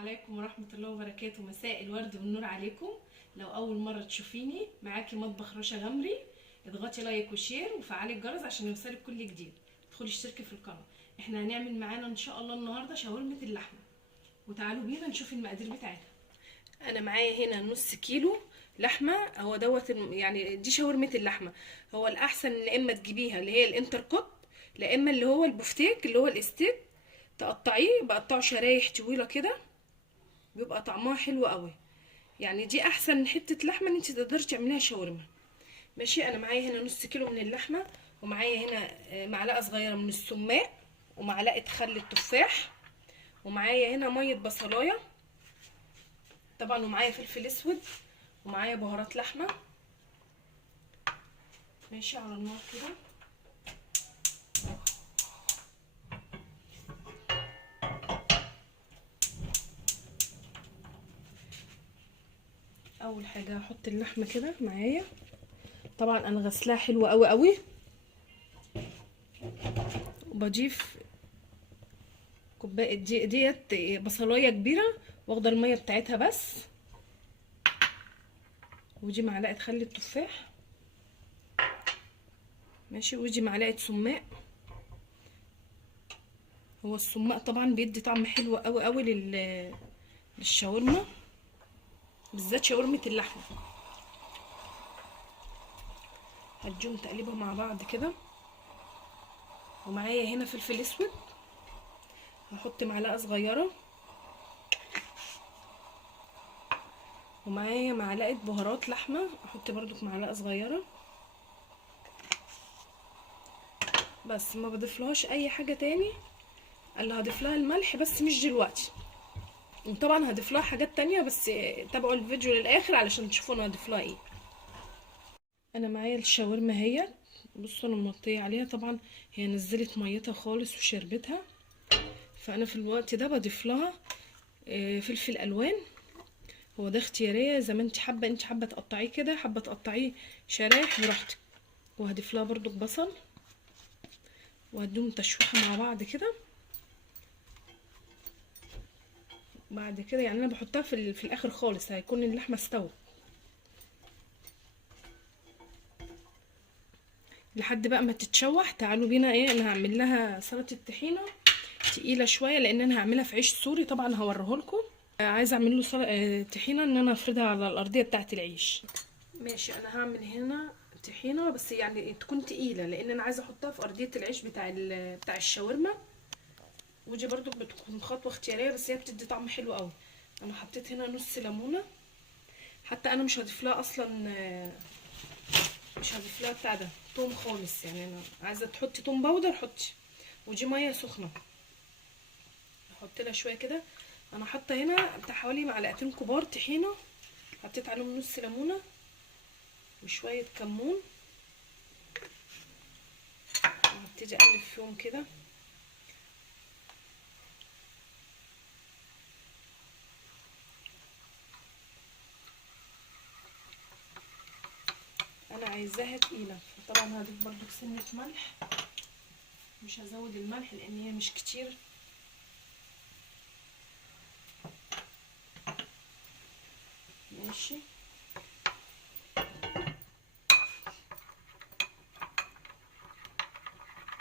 عليكم ورحمة الله وبركاته. مساء الورد والنور عليكم. لو أول مرة تشوفيني معاكي مطبخ رشا غمري، اضغطي لايك وشير وفعلي الجرس عشان يوصلك كل جديد. ادخلي اشتركي في القناة. احنا هنعمل معانا ان شاء الله النهاردة شاورمة اللحمة، وتعالوا بينا نشوف المقادير بتاعتها. انا معايا هنا نص كيلو لحمة. هو يعني دي شاورمة اللحمة. هو الأحسن لا اما تجيبيها اللي هي الانتركوت، لا اما اللي هو البفتيك اللي هو الاستيك. تقطعيه، بقطعه شرايح طويلة كده، بيبقى طعمها حلو قوي. يعني دي احسن حته لحمه ان انت تقدري تعمليها شاورما. ماشي. انا معايا هنا نص كيلو من اللحمه، ومعايا هنا معلقه صغيره من السماق، ومعلقه خل التفاح، ومعايا هنا ميه بصلايه طبعا، ومعايا فلفل اسود، ومعايا بهارات لحمه. ماشي على النار كده. اول حاجه هحط اللحمه كده معايا. طبعا انا غسلاها حلوه قوي قوي، وبضيف كوبايه ديت بصلايه كبيره، واخده الميه بتاعتها بس. ودي معلقه خل التفاح. ماشي. ودي معلقه سماق. هو السماق طبعا بيدي طعم حلو قوي قوي للشاورما، بالذات شاورمه اللحمه. هديهم تقليبه مع بعض كده. ومعايا هنا فلفل اسود، هحط معلقه صغيره، ومعايا معلقه بهارات لحمه احط برضو معلقه صغيره بس. ما بضيفلهاش اي حاجه تاني، اللي هضيف لها الملح بس مش دلوقتي. وطبعا هضيف لها حاجات تانية، بس تابعوا الفيديو للاخر علشان تشوفوا انا هضيف لها ايه. انا معايا الشاورما اهي. بصوا انا مغطيه عليها. طبعا هي نزلت ميتها خالص وشربتها، فانا في الوقت ده بضيف لها فلفل الوان. هو ده اختياريه، زي ما انت حابه. انت حابه تقطعيه كده، حابه تقطعيه شرايح، براحتك. وهضيف لها برضو بصل، وهديهم تشويحه مع بعض كده. بعد كده يعني انا بحطها في الاخر خالص، هيكون اللحمه استوت. لحد بقى ما تتشوح. تعالوا بينا ايه، انا هعمل لها سلطه طحينه تقيله شويه، لان انا هعملها في عيش سوري. طبعا هوريهولكم. عايزه اعمل له طحينه ان انا افردها على الارضيه بتاعه العيش. ماشي. انا هعمل هنا طحينه بس يعني تكون تقيله، لان انا عايزه احطها في ارضيه العيش بتاع الشاورما. ودي برضو بتكون خطوه اختياريه، بس هي بتدي طعم حلو قوي. انا حطيت هنا نص ليمونه. حتى انا مش هضيف لها اصلا، مش هضيف لها بتاع ده توم خالص. يعني انا عايزه تحطي توم باودر حطي. ودي ميه سخنه احط لها شويه كده. انا حاطه هنا بتاع حوالي معلقتين كبار طحينه، حطيت عليهم نص ليمونه وشويه كمون، وهبتدي اقلب فيهم كده. انا عايزاها تقيله، فطبعا هضيف برضو سنه ملح. مش هزود الملح لان هي مش كتير. ماشي.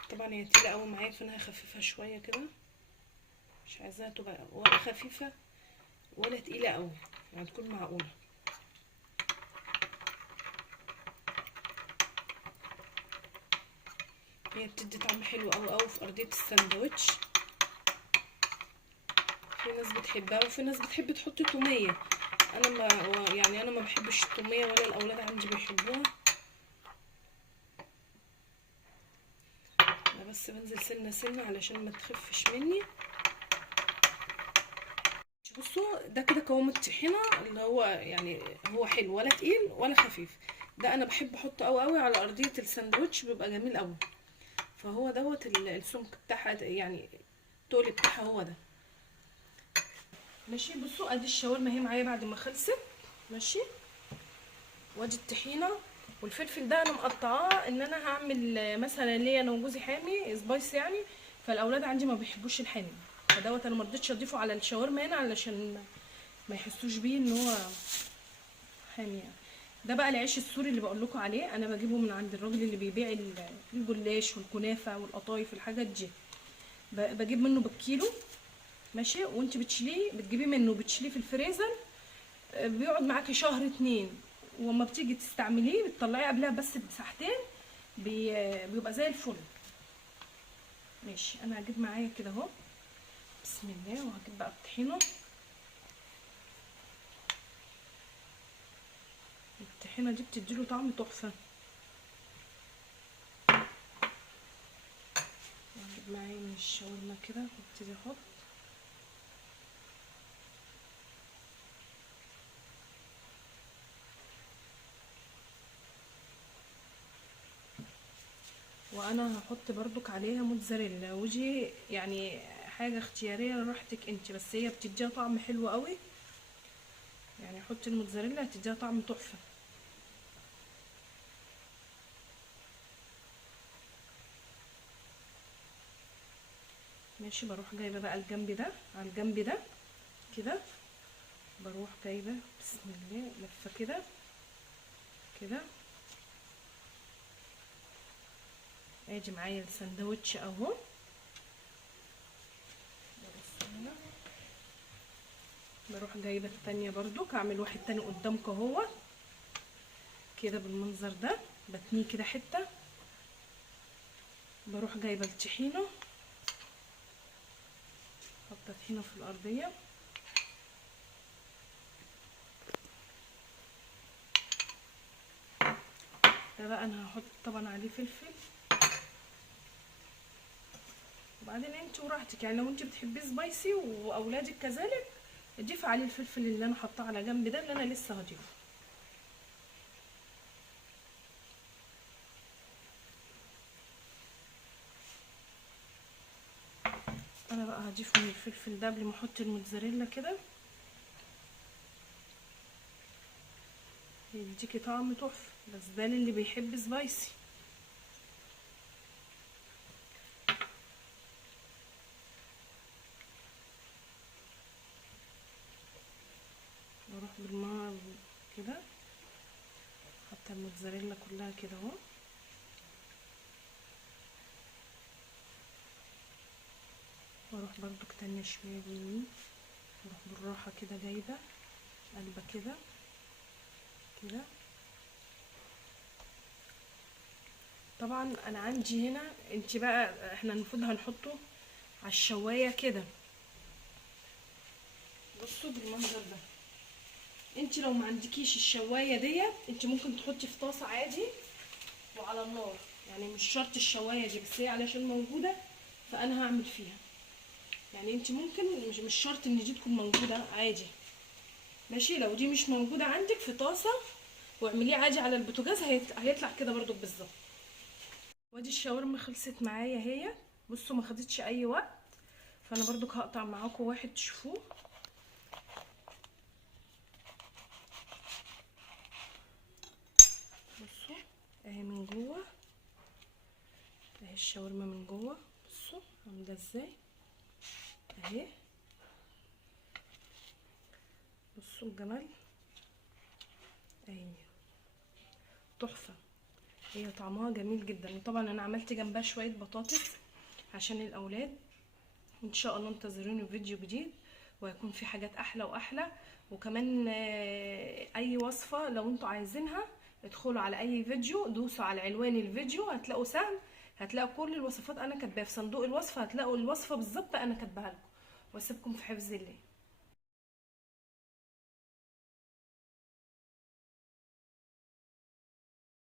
طبعا هي تقيله قوي معايا، فانا هخففها شويه كده. مش عايزاها تبقى ولا خفيفه ولا تقيله قوي، يعني تكون معقوله. هي بتدي طعم حلو قوي قوي في ارضيه الساندوتش. في ناس بتحبها وفي ناس بتحب تحط توميه. انا ما يعني انا ما بحبش التوميه، ولا الاولاد عندي بيحبوها. انا بس بنزل سنه سنه علشان ما تخفش مني. بصوا ده كده قوام الطحينه، اللي هو يعني هو حلو، ولا تقيل ولا خفيف. ده انا بحب احطه قوي قوي على ارضيه الساندوتش، بيبقى جميل قوي. فهو دوت السمك بتاعها، يعني التقل بتاعها هو ده. ماشي. بصوا ادي الشاورما اهي معايا بعد ما خلصت. ماشي. وادي الطحينه والفلفل ده انا مقطعاه، ان انا هعمل مثلا ليا انا وجوزي حامي سبايس يعني، فالاولاد عندي ما بيحبوش الحامي، فدوت انا مرضتش اضيفه على الشاورما هنا علشان ما يحسوش بيه ان هو حامي يعني. ده بقى العيش السوري اللي بقول لكم عليه، انا بجيبه من عند الراجل اللي بيبيع الجلاش والكنافه والقطايف والحاجات دي، بجيب منه بالكيلو ماشي. وانت بتشيليه بتجيبيه منه بتشيليه في الفريزر، بيقعد معاكي شهر 2، وما بتيجي تستعمليه بتطلعيه قبلها بس بساعتين بيبقى زي الفل. ماشي انا هجيب معايا كده اهو، بسم الله، وهجيب بقى الطحينه. الطحينه دي بتديله طعم تحفه. هجيب معايا من الشاورما كده وابتدي احط. وانا هحط بردك عليها موتزاريلا، ودي يعني حاجه اختياريه لراحتك انت، بس هي بتديها طعم حلو قوي يعني. حطي الموتزاريلا هتديها طعم تحفه. ماشي بروح جايبه بقى الجنب ده على الجنب ده كده، بروح جايبه بسم الله لفه كده كده. ادي معايا الساندوتش اهو. بروح جايبه التانية برضو، اعمل واحد تاني قدامكم اهو كده بالمنظر ده، بتنيه كده حته. بروح جايبه الطحينه، حاطه طحينه في الارضيه. ده بقى انا هحط طبعا عليه فلفل، وبعدين انت وراحتك يعني، لو انت بتحبيه سبايسي واولادك كذلك اضيفي عليه الفلفل اللي انا حاطاه على جنب ده اللي انا لسه هضيفه. انا بقى هضيف من الفلفل ده قبل ما احط الموتزاريلا كده، يديكي طعم تحفه، بس ده للي بيحب سبايسي. بروح بالماء كده، حتى الموتزاريلا كلها كده اهو. واروح برضو تانية شويه يمين، اروح بالراحه كده جايبه قلبه كده كده. طبعا انا عندي هنا، انت بقى احنا المفروض هنحطه على الشوايه كده، بصوا بالمنظر ده. انت لو ما عندكيش الشوايه ديت انت ممكن تحطي في طاسه عادي وعلى النار، يعني مش شرط الشوايه دي، بس هي علشان موجوده فانا هعمل فيها. يعني انت ممكن مش شرط ان دي تكون موجوده عادي، ماشي. لو دي مش موجوده عندك في طاسه واعمليه عادي على البوتاجاز هيطلع كده برضو بالظبط. وادي الشاورما خلصت معايا اهي، بصوا ما خدتش اي وقت. فانا برضو هقطع معاكم واحد تشوفوه. بصوا اهي من جوه، اهي الشاورما من جوه بصوا عامله ازاي اهي. بصوا الجمال اهي تحفه، هي طعمها جميل جدا. وطبعا انا عملت جنبها شويه بطاطس عشان الاولاد. ان شاء الله انتظروني في فيديو جديد وهيكون في حاجات احلى واحلى. وكمان اي وصفه لو انتوا عايزينها ادخلوا على اي فيديو، دوسوا على عنوان الفيديو هتلاقوا سهم، هتلاقوا كل الوصفات انا كاتباها في صندوق الوصفه، هتلاقوا الوصفه بالظبط انا كاتباها لكم. واسيبكم في حفظ الله.